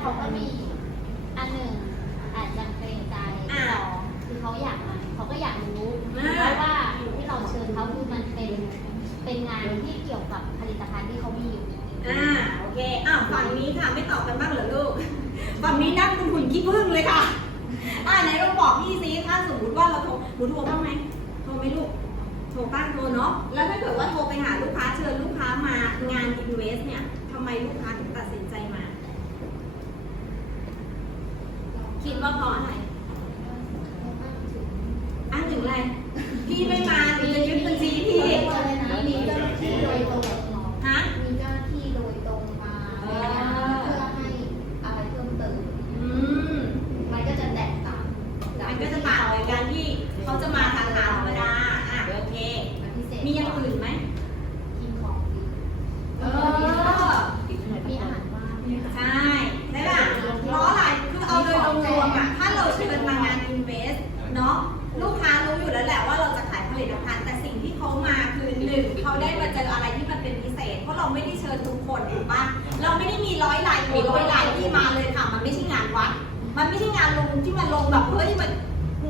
เขาก็มีอันหนึ่งอาจจะเกรงใจอ่าสองคือเขาอยากมาเขาก็อยากรู้อ่าเพราะว่าที่เราเชิญเขาคือมันเป็นเป็นงานที่เกี่ยวกับผลิตภัณฑ์ที่เขามีอยู่อ่าโอเคอ้าวฝั่งนี้ค่ะไม่ตอบกันบ้างเหรอลูกฝั่งนี้นั่งคุณหุ่นขี้ผึ้งเลยค่ะอ่าไหนลองบอกพี่ซิถ้าสมมติว่าเราโทรหนูโทรบ้างไหมโทรไหมลูกโทรบ้างโทรเนาะแล้วถ้าเกิดว่าโทรไปหาลูกค้าเชิญลูกค้ามางาน Invest เนี่ยทำไมลูกค้าถึงตัดสินใจมา คิดว่าเพราะอะไร อ้างถึงอะไร พี่ไม่มาหนูจะยึดบัญชีพี่ มีเจ้าหน้าที่โดยตรงฮะ มีเจ้าหน้าที่โดยตรงมาเออเพื่อให้อะไรเพิ่มเติม อืม มันก็จะแตกต่างมันก็จะต่างจากการที่เขาจะมาสาขาธรรมดา อะโอเค พิเศษมีอย่างอื่นไหม กินของดี เออ มีอาหารว่าง ใช่ใช่ป่ะเพราะอะไร คือเอาโดยรวมๆอะ ถ้าเราเชิญมางาน Invest เนาะ ลูกค้ารู้อยู่แล้วแหละว่าเราจะขายผลิตภัณฑ์ แต่สิ่ง ที่เขามาคือหนึ่งเขาได้มาเจออะไรที่มันเป็นพิเศษ เพราะเราไม่ได้เชิญทุกคนถูกปะเราไม่ได้มีร้อยลายมีร้อยลายที่มาเลยค่ะ มันไม่ใช่งานวัด มันไม่ใช่งานลงที่มันลงแบบเฮ้ยมัน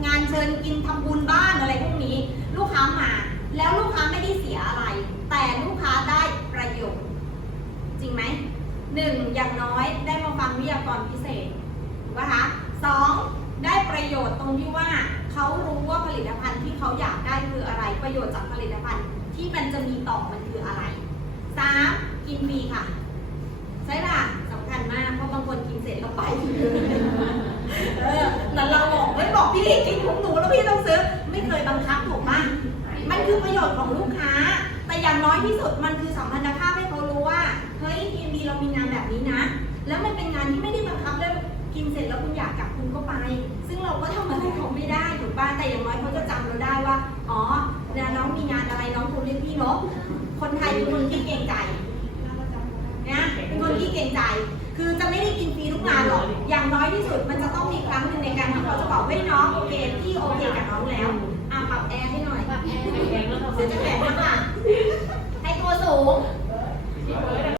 งานเชิญกินทำบุญบ้านอะไรพวกนี้ ลูกค้ามา แล้วลูกค้าไม่ได้เสียอะไร แต่ลูกค้าได้ประโยชน์ จริงไหมหนึ่งอย่างน้อยได้มาฟังวิทยากรพิเศษถูกปะคะสองได้ประโยชน์ตรงที่ว่าเขารู้ว่าผลิตภัณฑ์ เขาอยากได้คืออะไร ประโยชน์จากผลิตภัณฑ์ที่มันจะมีต่อมันคืออะไรสามกินฟรีค่ะ ใช่ป่ะสำคัญมาก เพราะบางคนกินเสร็จแล้วไปเออแต่เราบอกไม่บอกพี่กินของหนูแล้วพี่ต้องซื้อ ไม่เคยบังคับถูกป่ะมันคือประโยชน์ของลูกค้า แต่อย่างน้อยที่สุดมันคือสัมพันธภาพให้เขารู้ว่า เฮ้ยทีมดีเรามีงานแบบนี้นะ แล้วมันเป็นงานที่ไม่ได้บังคับแล้วกินเสร็จแล้วคุณอยากกลับคุณก็ไป ซึ่งเราก็ทำอะไรเขาไม่ได้ แต่อย่างน้อยเขาจะจำเราได้ว่า อ๋อเนี่ยน้องมีงานอะไรน้องโทรเรียกพี่เนาะคนไทยเป็นคนที่เก่งใจนะเป็นคนที่เก่งใจ คือจะไม่ได้กินฟรีทุกงานหรอก อย่างน้อยที่สุดมันจะต้องมีครั้งหนึ่งในการที่เขาจะบอกเฮ้ยน้องโอเคพี่โอเคกับน้องแล้ว อะปรับแอร์ให้หน่อยแบบแอร์เดี๋ยวจะแข็งมากให้ตัวสูง